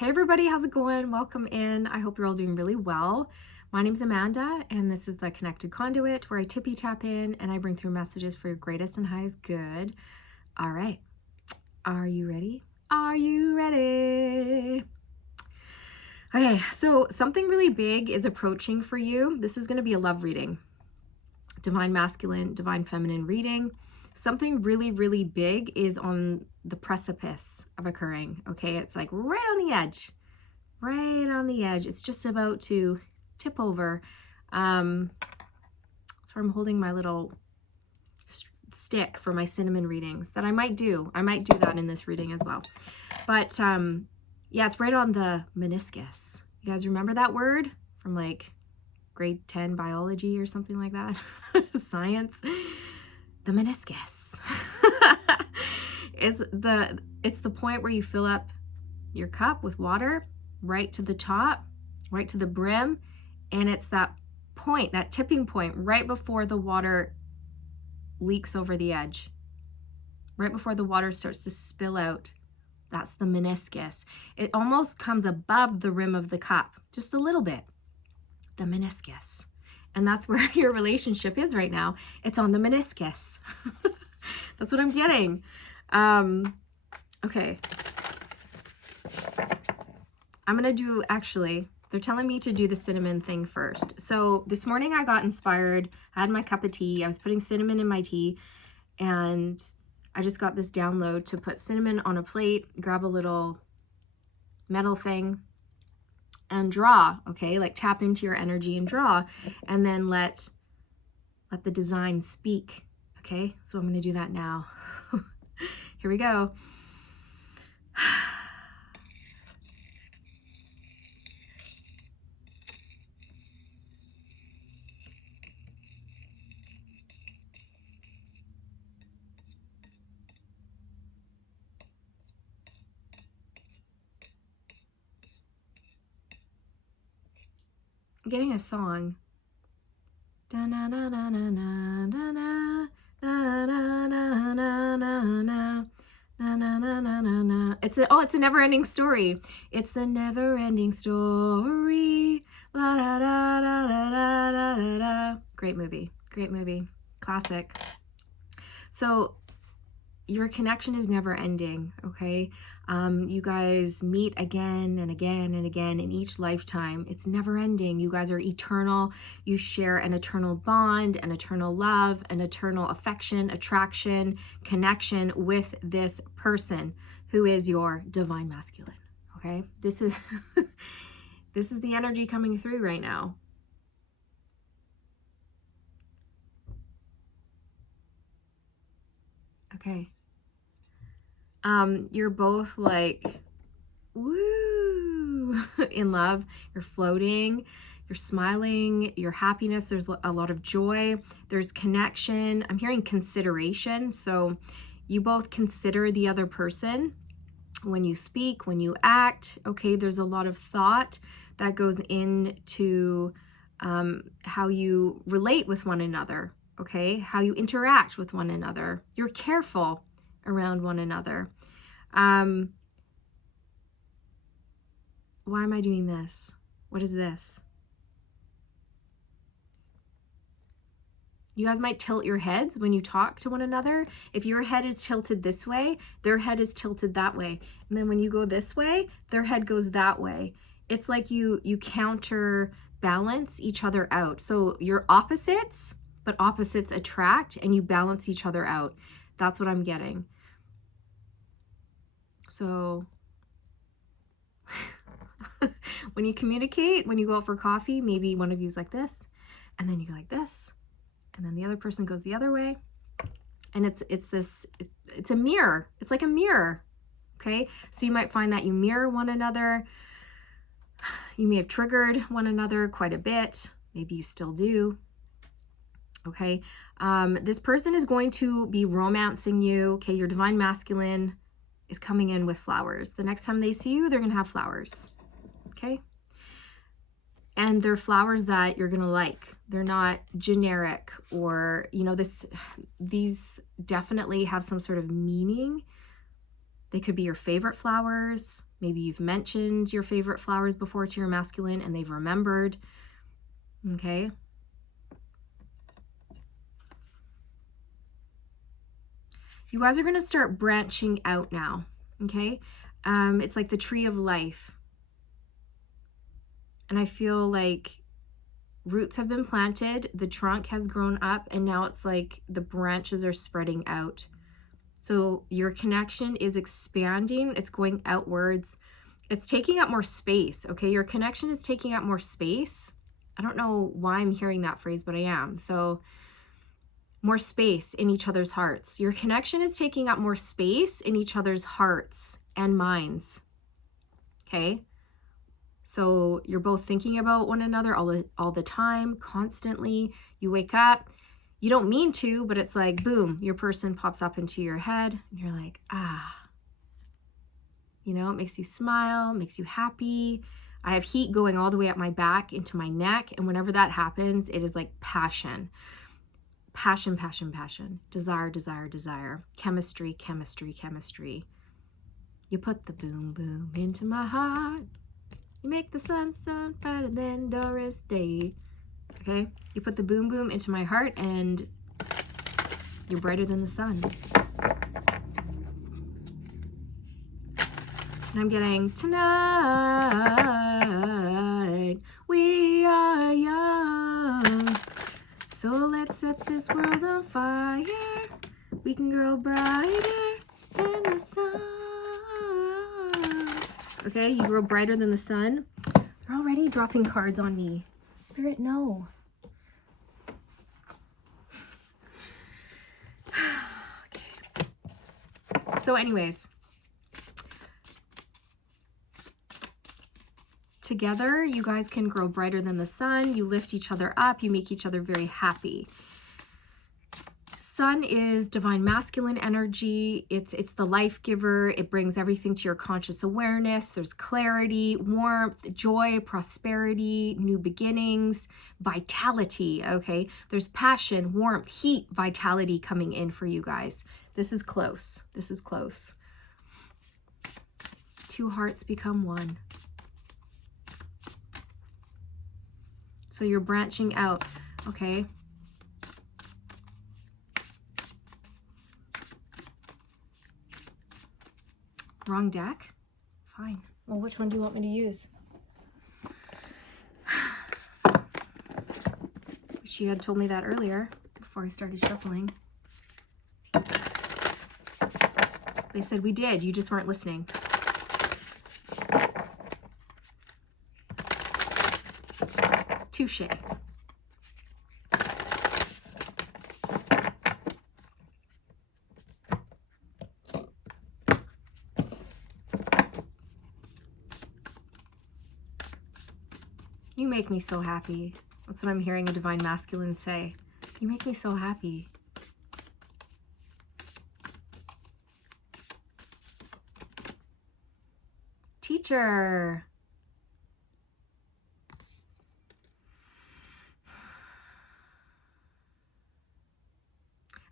Hey everybody, how's it going? Welcome in. I hope you're all doing really well. My name's Amanda, and this is the Connected Conduit, where I tippy tap in and I bring through messages for your greatest and highest good. All right, are you ready? Are you ready? Okay, so something really big is approaching for you. This is going to be a love reading, divine masculine, divine feminine reading. Something really, really big is on the precipice of occurring. Okay, it's like right on the edge. Right on the edge. It's just about to tip over. So I'm holding my little stick for my cinnamon readings that I might do. I might do that in this reading as well. But yeah, it's right on the meniscus. You guys remember that word from like grade 10 biology or something like that? Science. The meniscus. It's the point where you fill up your cup with water right to the top, right to the brim, and it's that point, that tipping point right before the water leaks over the edge, right before the water starts to spill out. That's the meniscus. It almost comes above the rim of the cup, just a little bit, the meniscus. And that's where your relationship is right now. It's on the meniscus. That's what I'm getting. Okay. I'm going to do, actually, they're telling me to do the cinnamon thing first. So this morning I got inspired. I had my cup of tea. I was putting cinnamon in my tea. And I just got this download to put cinnamon on a plate, grab a little metal thing, and draw, okay? Like tap into your energy and draw, and then let the design speak, okay? So I'm going to do that now. Here we go. I'm getting a song. It's a never-ending story. It's the never-ending story. La da da da da da da da da. Great movie. Great movie. Classic. So your connection is never ending, okay? You guys meet again and again and again in each lifetime. It's never ending. You guys are eternal. You share an eternal bond, an eternal love, an eternal affection, attraction, connection with this person who is your divine masculine, okay? This is this is the energy coming through right now. Okay. You're both like, woo, in love. You're floating, you're smiling, your happiness. There's a lot of joy. There's connection. I'm hearing consideration. So you both consider the other person when you speak, when you act. Okay, there's a lot of thought that goes into how you relate with one another. Okay, how you interact with one another. You're careful around one another. Why am I doing this? What is this? You guys might tilt your heads when you talk to one another. If your head is tilted this way, their head is tilted that way. And then when you go this way, their head goes that way. It's like you counterbalance each other out. So you're opposites, but opposites attract, and you balance each other out. That's what I'm getting. So when you communicate, when you go out for coffee, maybe one of you is like this, and then you go like this, and then the other person goes the other way. And it's a mirror. It's like a mirror. Okay. So you might find that you mirror one another. You may have triggered one another quite a bit. Maybe you still do. Okay. This person is going to be romancing you. Okay. Your divine masculine is coming in with flowers. The next time they see you, they're going to have flowers. Okay. And they're flowers that you're going to like. They're not generic, or, you know, these definitely have some sort of meaning. They could be your favorite flowers. Maybe you've mentioned your favorite flowers before to your masculine and they've remembered. Okay. You guys are going to start branching out now. Okay. It's like the tree of life. And I feel like roots have been planted, the trunk has grown up, and now it's like the branches are spreading out. So your connection is expanding, it's going outwards, it's taking up more space, okay? Your connection is taking up more space. I don't know why I'm hearing that phrase, but I am. So more space in each other's hearts. Your connection is taking up more space in each other's hearts and minds, okay? So you're both thinking about one another all the time, constantly. You wake up, you don't mean to, but it's like, boom, your person pops up into your head and you're like, ah. You know, it makes you smile, makes you happy. I have heat going all the way up my back into my neck. And whenever that happens, it is like passion. Passion, passion, passion. Desire, desire, desire. Chemistry, chemistry, chemistry. You put the boom, boom into my heart. You make the sun brighter than Doris Day. Okay? You put the boom boom into my heart and you're brighter than the sun. And I'm getting, tonight we are young. So let's set this world on fire. We can grow brighter than the sun. Okay, you grow brighter than the sun. They're already dropping cards on me. Spirit, no. Okay. So anyways, together, you guys can grow brighter than the sun. You lift each other up. You make each other very happy. Sun is divine masculine energy. It's the life giver. It brings everything to your conscious awareness. There's clarity, warmth, joy, prosperity, new beginnings, vitality, okay? There's passion, warmth, heat, vitality coming in for you guys. This is close. This is close. Two hearts become one. So you're branching out, okay? Wrong deck? Fine. Well, which one do you want me to use? She had told me that earlier before I started shuffling. They said we did, you just weren't listening. Touche. You make me so happy. That's what I'm hearing a divine masculine say. You make me so happy. Teacher.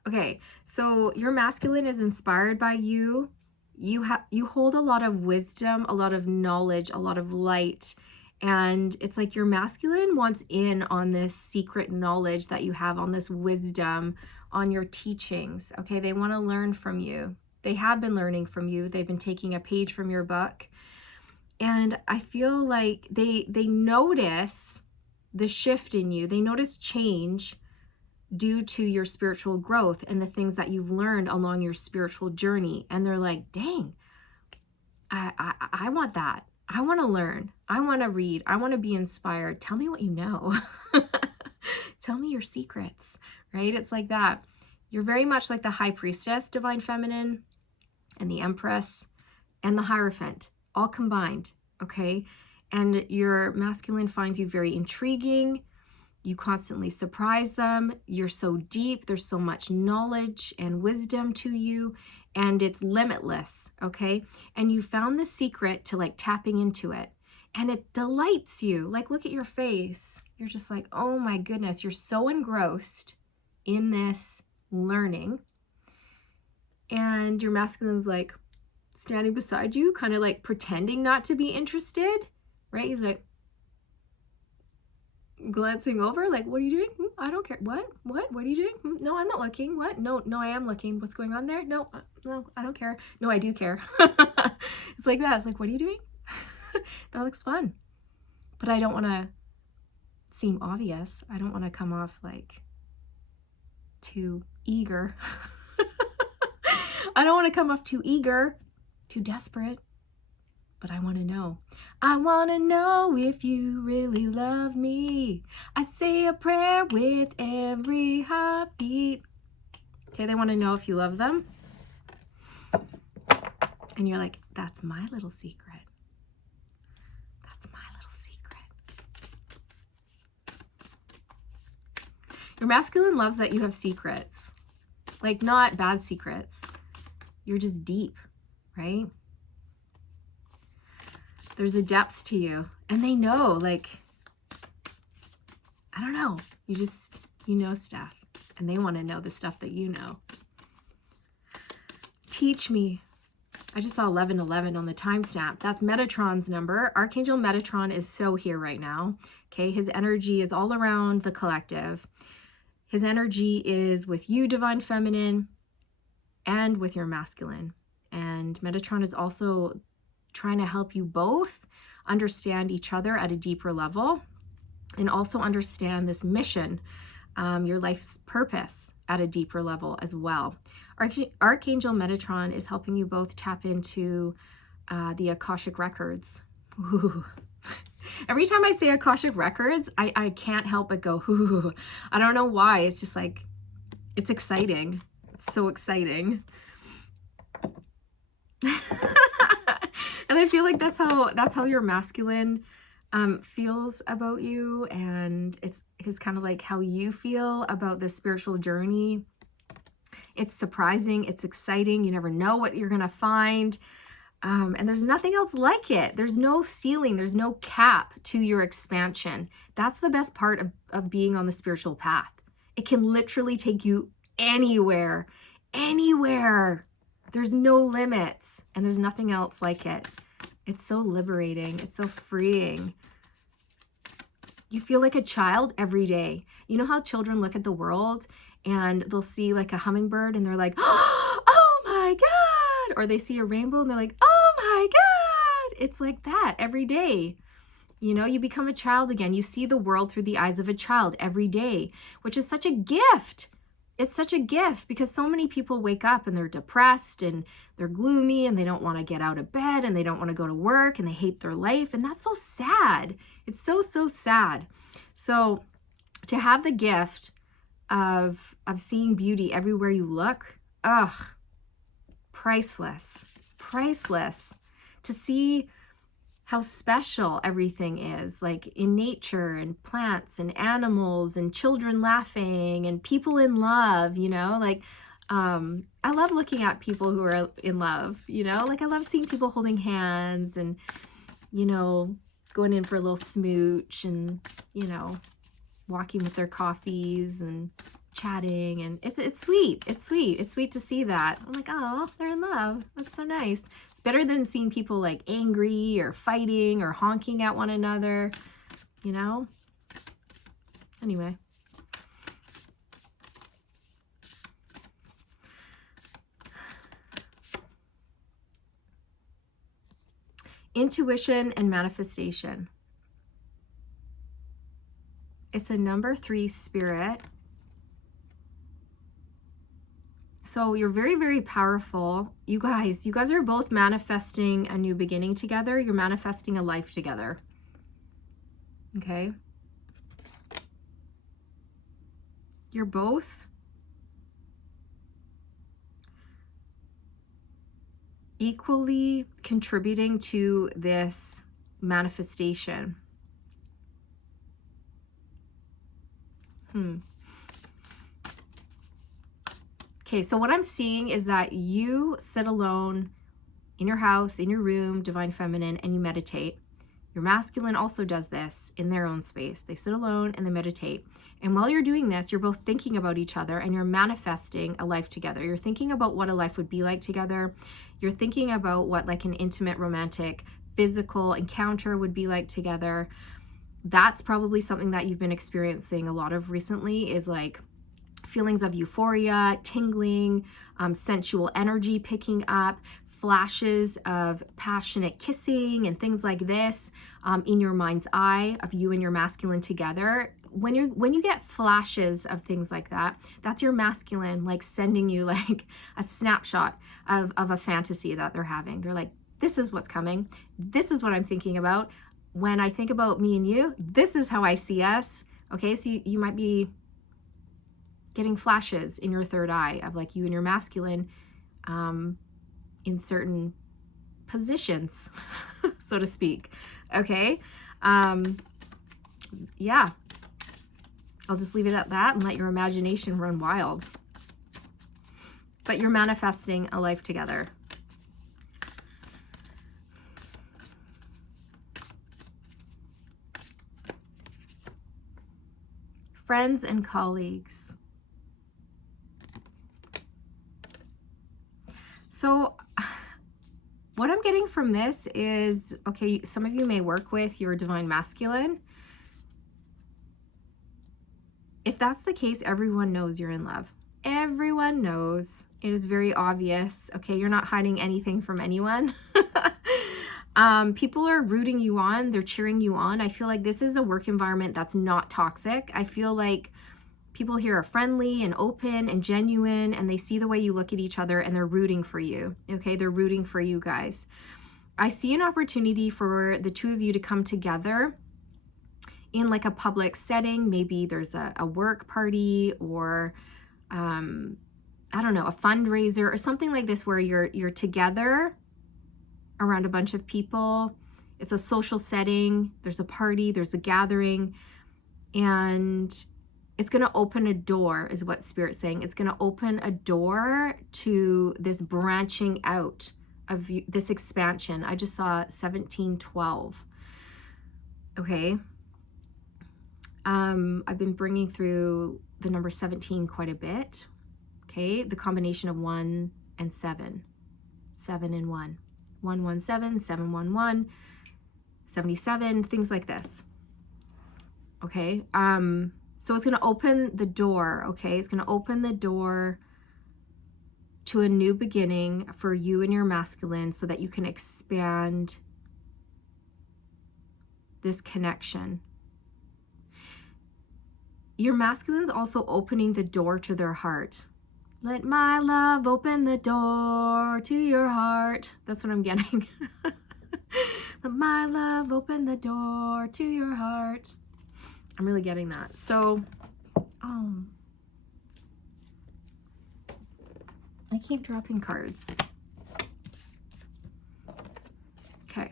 Okay, so your masculine is inspired by you. You hold a lot of wisdom, a lot of knowledge, a lot of light. And it's like your masculine wants in on this secret knowledge that you have, on this wisdom, on your teachings. Okay, they want to learn from you. They have been learning from you. They've been taking a page from your book. And I feel like they notice the shift in you. They notice change due to your spiritual growth and the things that you've learned along your spiritual journey. And they're like, dang, I want that. I want to learn. I want to read. I want to be inspired. Tell me what you know. Tell me your secrets, right? It's like that. You're very much like the High Priestess, Divine Feminine, and the Empress, and the Hierophant, all combined, okay? And your masculine finds you very intriguing. You constantly surprise them. You're so deep. There's so much knowledge and wisdom to you. And it's limitless, okay? And you found the secret to like tapping into it. And it delights you. Like, look at your face. You're just like, oh my goodness, you're so engrossed in this learning. And your masculine's like, standing beside you, kind of like pretending not to be interested, right? He's like glancing over, like, what are you doing? I don't care. What are you doing? No, I'm not looking. What? No, I am looking. What's going on there? No, no, I don't care. No, I do care. It's like that. It's like, what are you doing? That looks fun. But I don't want to seem obvious. I don't want to come off like too eager. I don't want to come off too eager, too desperate. But I want to know. I want to know if you really love me. I say a prayer with every heartbeat. Okay, they want to know if you love them. And you're like, that's my little secret. That's my little secret. Your masculine loves that you have secrets. Like, not bad secrets. You're just deep, right? There's a depth to you. And they know, like, I don't know. You know stuff. And they want to know the stuff that you know. Teach me. I just saw 1111 on the timestamp. That's Metatron's number. Archangel Metatron is so here right now. Okay, his energy is all around the collective. His energy is with you, Divine Feminine, and with your masculine. And Metatron is also trying to help you both understand each other at a deeper level and also understand this mission, your life's purpose at a deeper level as well. Archangel Metatron is helping you both tap into the Akashic Records. Ooh. Every time I say Akashic Records, I can't help but go, ooh. I don't know why. It's just like, it's exciting. It's so exciting. And I feel like that's how your masculine feels about you, and it's kind of like how you feel about this spiritual journey. It's surprising, it's exciting, you never know what you're gonna find, and there's nothing else like it. There's no ceiling, there's no cap to your expansion. That's the best part of being on the spiritual path. It can literally take you anywhere. There's no limits, and there's nothing else like it. It's so liberating. It's so freeing. You feel like a child every day. You know how children look at the world and they'll see like a hummingbird and they're like, oh my God. Or they see a rainbow and they're like, oh my God. It's like that every day. You know, you become a child again. You see the world through the eyes of a child every day, which is such a gift. It's such a gift because so many people wake up and they're depressed and they're gloomy and they don't want to get out of bed and they don't want to go to work and they hate their life. And that's so sad. It's so, so sad. So to have the gift of seeing beauty everywhere you look, priceless, priceless. To see how special everything is, like in nature and plants and animals and children laughing and people in love, you know, like I love looking at people who are in love, you know, like I love seeing people holding hands and, you know, going in for a little smooch and, you know, walking with their coffees and chatting, and it's sweet. It's sweet to see that. I'm like, oh, they're in love. That's so nice. It's better than seeing people like angry or fighting or honking at one another, you know? Anyway. Intuition and manifestation. It's a number 3 spirit. So you're very, very powerful. You guys are both manifesting a new beginning together. You're manifesting a life together. Okay? You're both equally contributing to this manifestation. Okay, so what I'm seeing is that you sit alone in your house, in your room, Divine Feminine, and you meditate. Your masculine also does this in their own space. They sit alone and they meditate. And while you're doing this, you're both thinking about each other and you're manifesting a life together. You're thinking about what a life would be like together. You're thinking about what like an intimate, romantic, physical encounter would be like together. That's probably something that you've been experiencing a lot of recently, is like feelings of euphoria, tingling, sensual energy picking up, flashes of passionate kissing and things like this in your mind's eye of you and your masculine together. When you get flashes of things like that, that's your masculine like sending you like a snapshot of a fantasy that they're having. They're like, this is what's coming. This is what I'm thinking about. When I think about me and you, this is how I see us. Okay, so you might be getting flashes in your third eye of like you and your masculine in certain positions, so to speak. Okay. Yeah. I'll just leave it at that and let your imagination run wild. But you're manifesting a life together. Friends and colleagues. So what I'm getting from this is, okay, some of you may work with your divine masculine. If that's the case, everyone knows you're in love. Everyone knows. It is very obvious. Okay, you're not hiding anything from anyone. People are rooting you on. They're cheering you on. I feel like this is a work environment that's not toxic. I feel like people here are friendly and open and genuine, and they see the way you look at each other and they're rooting for you. Okay, they're rooting for you guys. I see an opportunity for the two of you to come together in like a public setting. Maybe there's a work party or I don't know, a fundraiser or something like this where you're together around a bunch of people. It's a social setting. There's a party, there's a gathering, and it's going to open a door, is what Spirit's saying. It's going to open a door to this branching out of this expansion. I just saw 1712. Okay. I've been bringing through the number 17 quite a bit. Okay. The combination of 1 and 7. 7 and 1. 117, 711, 77, things like this. Okay. So it's going to open the door, okay? It's going to open the door to a new beginning for you and your masculine so that you can expand this connection. Your masculine's also opening the door to their heart. Let my love open the door to your heart. That's what I'm getting. Let my love open the door to your heart. I'm really getting that. So, I keep dropping cards. Okay.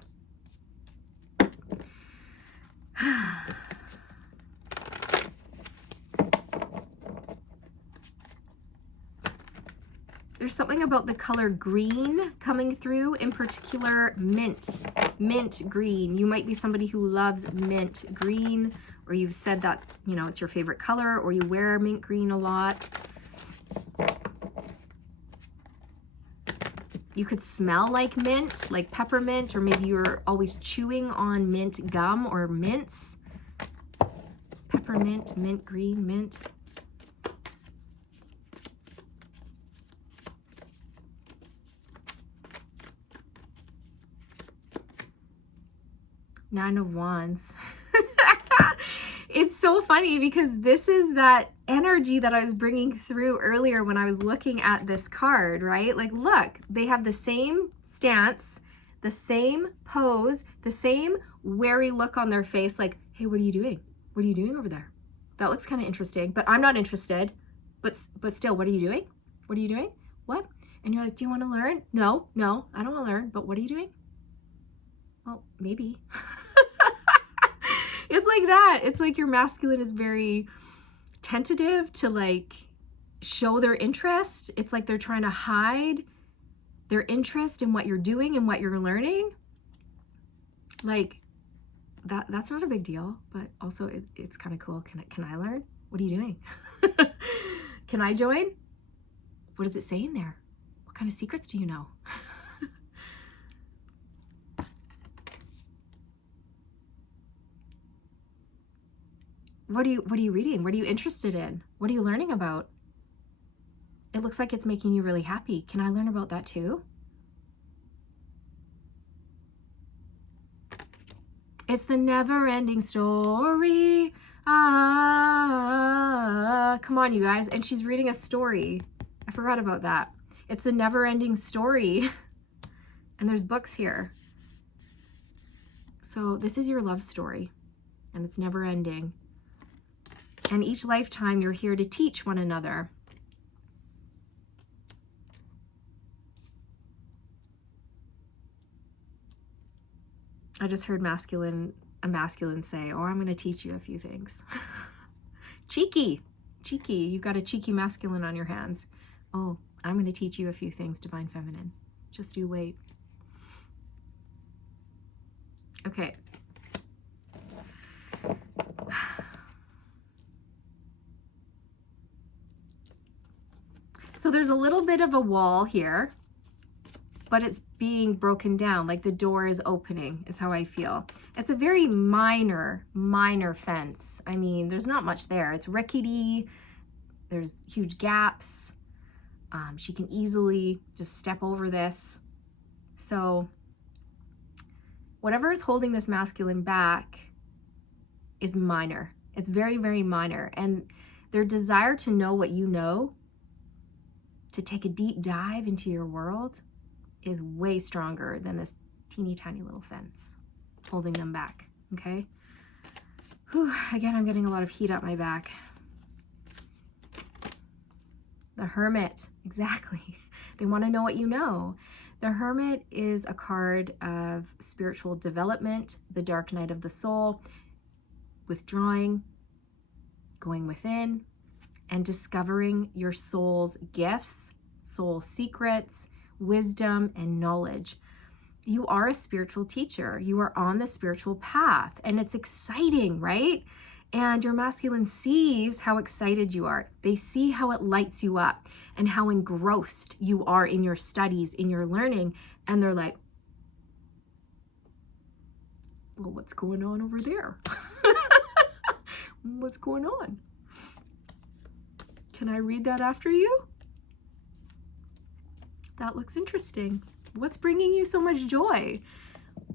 There's something about the color green coming through, in particular mint green. You might be somebody who loves mint green, or you've said that, you know, it's your favorite color, or you wear mint green a lot. You could smell like mint, like peppermint, or maybe you're always chewing on mint gum or mints. Peppermint, mint green, mint. Nine of Wands. It's so funny because this is that energy that I was bringing through earlier when I was looking at this card, right? Like, look, they have the same stance, the same pose, the same wary look on their face. Like, hey, what are you doing? What are you doing over there? That looks kind of interesting, but I'm not interested. But still, what are you doing? What are you doing? What? And you're like, do you want to learn? No, I don't want to learn, but what are you doing? Well, maybe. It's like that. It's like your masculine is very tentative to like show their interest. It's like they're trying to hide their interest in what you're doing and what you're learning. Like, that's not a big deal, but also it's kind of cool. Can I learn? What are you doing? Can I join? What does it say in there? What kind of secrets do you know? What are you reading? What are you interested in? What are you learning about? It looks like it's making you really happy. Can I learn about that too? It's the never-ending story. Ah, come on, you guys. And she's reading a story. I forgot about that. It's the never-ending story. And there's books here. So this is your love story. And it's never-ending. And each lifetime, you're here to teach one another. I just heard a masculine say, oh, I'm going to teach you a few things. Cheeky. You've got a cheeky masculine on your hands. Oh, I'm going to teach you a few things, divine feminine. Just you wait. Okay. So there's a little bit of a wall here, but it's being broken down, like the door is opening, is how I feel. It's a very minor fence. I mean, there's not much there. It's rickety, there's huge gaps. She can easily just step over this. So whatever is holding this masculine back is minor. It's very, very minor. And their desire to know what you know, to take a deep dive into your world, is way stronger than this teeny tiny little fence holding them back, okay? Whew, again, I'm getting a lot of heat up my back. The Hermit, exactly. They want to know what you know. The Hermit is a card of spiritual development, the dark night of the soul, withdrawing, going within, and discovering your soul's gifts, soul secrets, wisdom, and knowledge. You are a spiritual teacher. You are on the spiritual path, and it's exciting, right? And your masculine sees how excited you are. They see how it lights you up and how engrossed you are in your studies, in your learning. And they're like, well, what's going on over there? What's going on? Can I read that after you? That looks interesting. What's bringing you so much joy?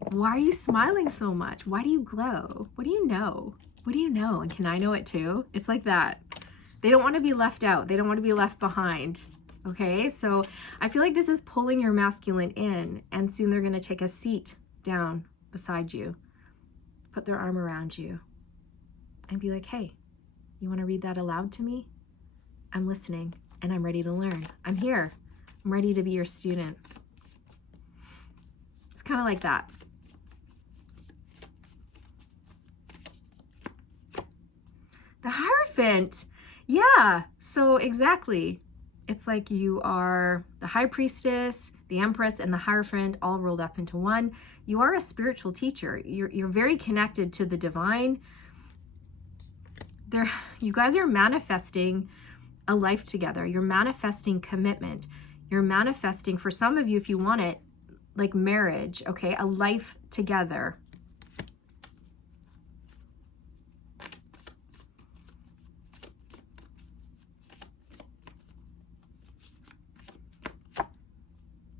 Why are you smiling so much? Why do you glow? What do you know? What do you know? And can I know it too? It's like that. They don't want to be left out. They don't want to be left behind. Okay, so I feel like this is pulling your masculine in, and soon they're going to take a seat down beside you, put their arm around you, and be like, hey, you want to read that aloud to me? I'm listening, and I'm ready to learn. I'm here. I'm ready to be your student. It's kind of like that. The Hierophant. Yeah, so exactly. It's like you are the High Priestess, the Empress, and the Hierophant all rolled up into one. You are a spiritual teacher. You're very connected to the divine. You guys are manifesting a life together. You're manifesting commitment. You're manifesting, for some of you, if you want it, like marriage, okay? A life together.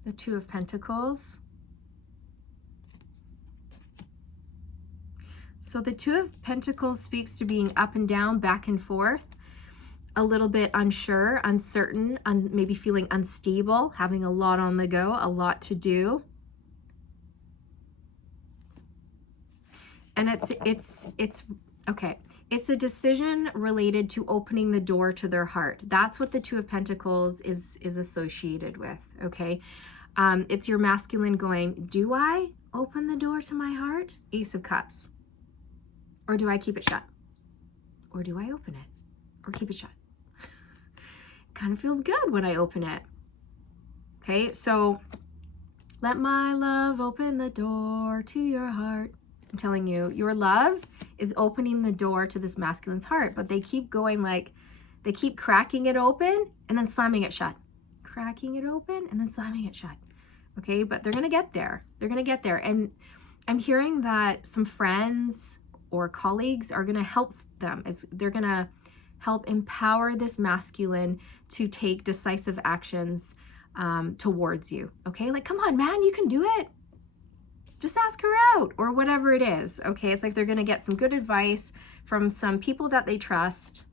The Two of Pentacles. So the Two of Pentacles speaks to being up and down, back and forth, a little bit unsure, uncertain, maybe feeling unstable, having a lot on the go, a lot to do. And it's okay. It's a decision related to opening the door to their heart. That's what the Two of Pentacles is associated with, okay? It's your masculine going, do I open the door to my heart? Ace of Cups. Or do I keep it shut? Or do I open it? Or keep it shut? Kind of feels good when I open it. Okay, so let my love open the door to your heart. I'm telling you, your love is opening the door to this masculine's heart, but they keep going like, they keep cracking it open and then slamming it shut. Cracking it open and then slamming it shut. Okay, but they're going to get there. They're going to get there. And I'm hearing that some friends or colleagues are going to help them. They're going to help empower this masculine to take decisive actions towards you. Okay, like, come on, man, you can do it. Just ask her out or whatever it is. Okay, it's like they're going to get some good advice from some people that they trust.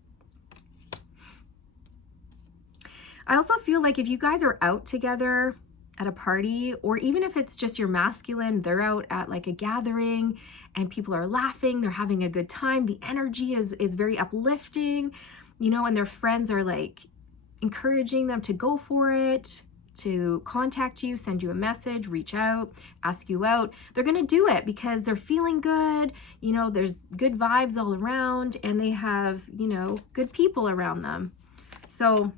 I also feel like if you guys are out together at a party, or even if it's just your masculine, they're out at like a gathering and people are laughing, they're having a good time, the energy is very uplifting, you know, and their friends are like encouraging them to go for it, to contact you, send you a message, reach out, ask you out. They're gonna do it because they're feeling good, you know, there's good vibes all around and they have, you know, good people around them. So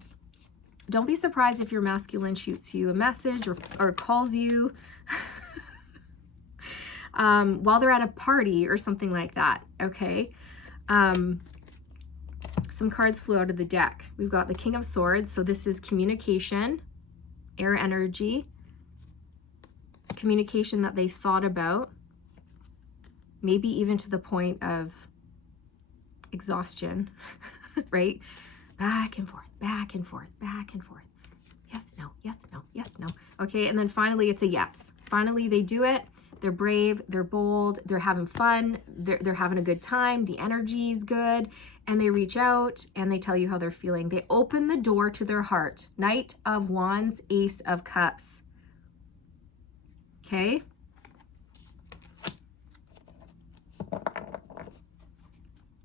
don't be surprised if your masculine shoots you a message or calls you while they're at a party or something like that, okay? Some cards flew out of the deck. We've got the King of Swords, so this is communication, air energy, communication that they've thought about, maybe even to the point of exhaustion, right? Back and forth, back and forth, back and forth. Yes, no, yes, no, yes, no. Okay, and then finally it's a yes. Finally they do it. They're brave, they're bold, they're having fun, they're having a good time, the energy is good, and they reach out and they tell you how they're feeling. They open the door to their heart. Knight of Wands, Ace of Cups. Okay?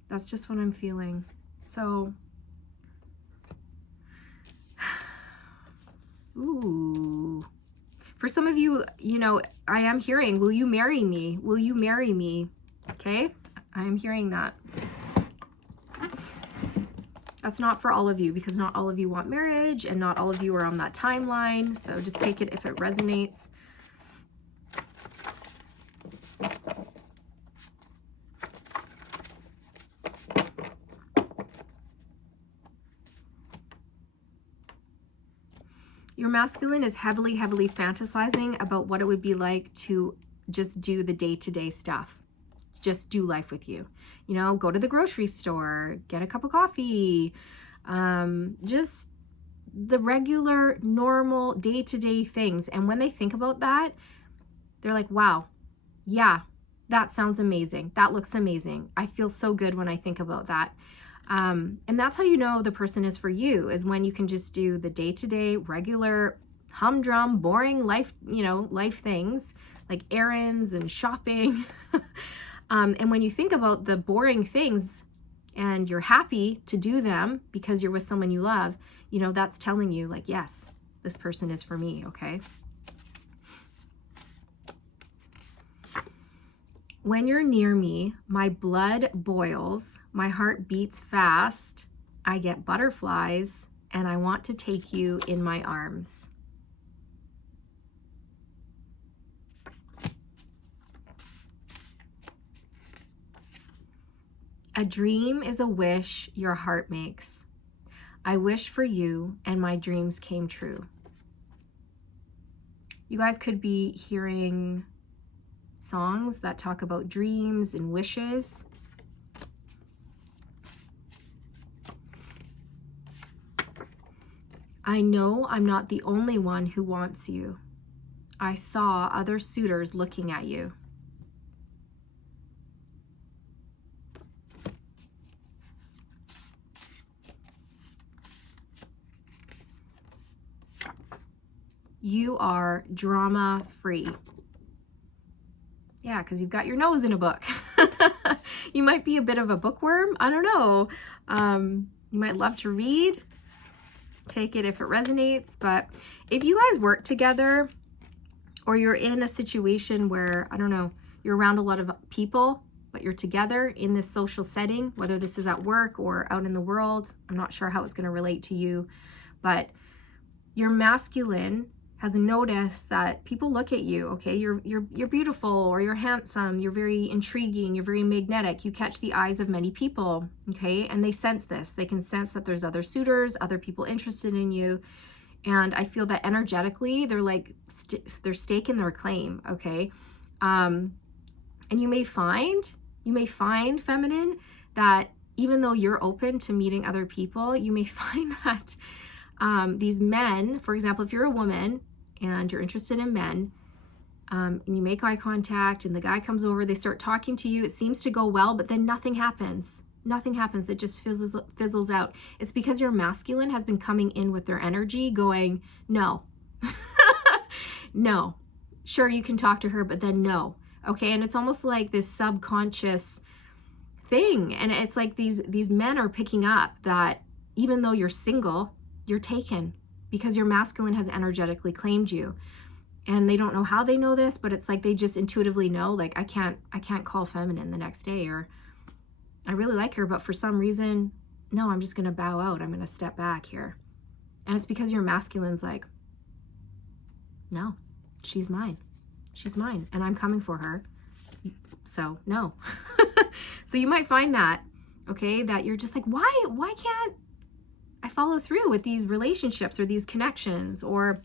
That's just what I'm feeling. So, ooh. For some of you, you know, I am hearing, will you marry me? Will you marry me? Okay? I am hearing that. That's not for all of you because not all of you want marriage and not all of you are on that timeline. So just take it if it resonates. Your masculine is heavily fantasizing about what it would be like to just do the day-to-day stuff. Just do life with you. You know, go to the grocery store, get a cup of coffee, just the regular, normal, day-to-day things. And when they think about that, they're like, wow, yeah, that sounds amazing. That looks amazing. I feel so good when I think about that. And that's how you know the person is for you, is when you can just do the day-to-day, regular, humdrum, boring life, you know, life things like errands and shopping. And when you think about the boring things and you're happy to do them because you're with someone you love, you know, that's telling you like, yes, this person is for me, okay? When you're near me, my blood boils, my heart beats fast, I get butterflies, and I want to take you in my arms. A dream is a wish your heart makes. I wish for you, and my dreams came true. You guys could be hearing songs that talk about dreams and wishes. I know I'm not the only one who wants you. I saw other suitors looking at you. You are drama-free. Yeah, because you've got your nose in a book. You might be a bit of a bookworm. I don't know. You might love to read. Take it if it resonates. But if you guys work together or you're in a situation where, I don't know, you're around a lot of people, but you're together in this social setting, whether this is at work or out in the world, I'm not sure how it's going to relate to you, but your masculine has noticed that people look at you, okay? You're beautiful, or you're handsome, you're very intriguing, you're very magnetic. You catch the eyes of many people, okay? And they sense this. They can sense that there's other suitors, other people interested in you. And I feel that energetically, they're like, they're staking their claim, okay? And you may find, feminine, that even though you're open to meeting other people, you may find that these men, for example, if you're a woman and you're interested in men, and you make eye contact and the guy comes over, they start talking to you, it seems to go well, but then nothing happens. Nothing happens. It just fizzles out. It's because your masculine has been coming in with their energy going, no, no, sure, you can talk to her, but then no. Okay. And it's almost like this subconscious thing. And it's like these men are picking up that even though you're single, you're taken because your masculine has energetically claimed you. And they don't know how they know this, but it's like they just intuitively know, like, I can't call feminine the next day, or I really like her, but for some reason, no, I'm just going to bow out. I'm going to step back here. And it's because your masculine's like, no, she's mine. She's mine. And I'm coming for her. So no. So you might find that, okay, that you're just like, why can't I follow through with these relationships or these connections? Or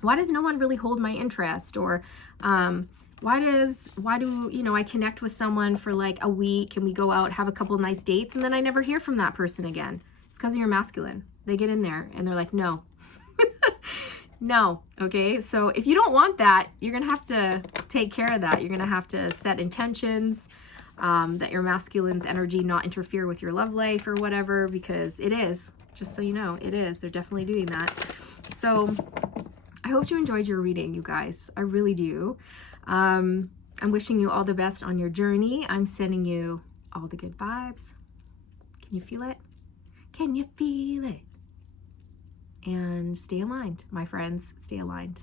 why does no one really hold my interest? Or why do I connect with someone for like a week and we go out, have a couple nice dates, and then I never hear from that person again? It's because of your masculine. They get in there and they're like, no. No. Okay. So if you don't want that, you're going to have to take care of that. You're going to have to set intentions, that your masculine's energy not interfere with your love life or whatever, because it is, just so you know, it is. They're definitely doing that. So I hope you enjoyed your reading, you guys. I really do. I'm wishing you all the best on your journey. I'm sending you all the good vibes. Can you feel it? Can you feel it? And stay aligned, my friends. Stay aligned.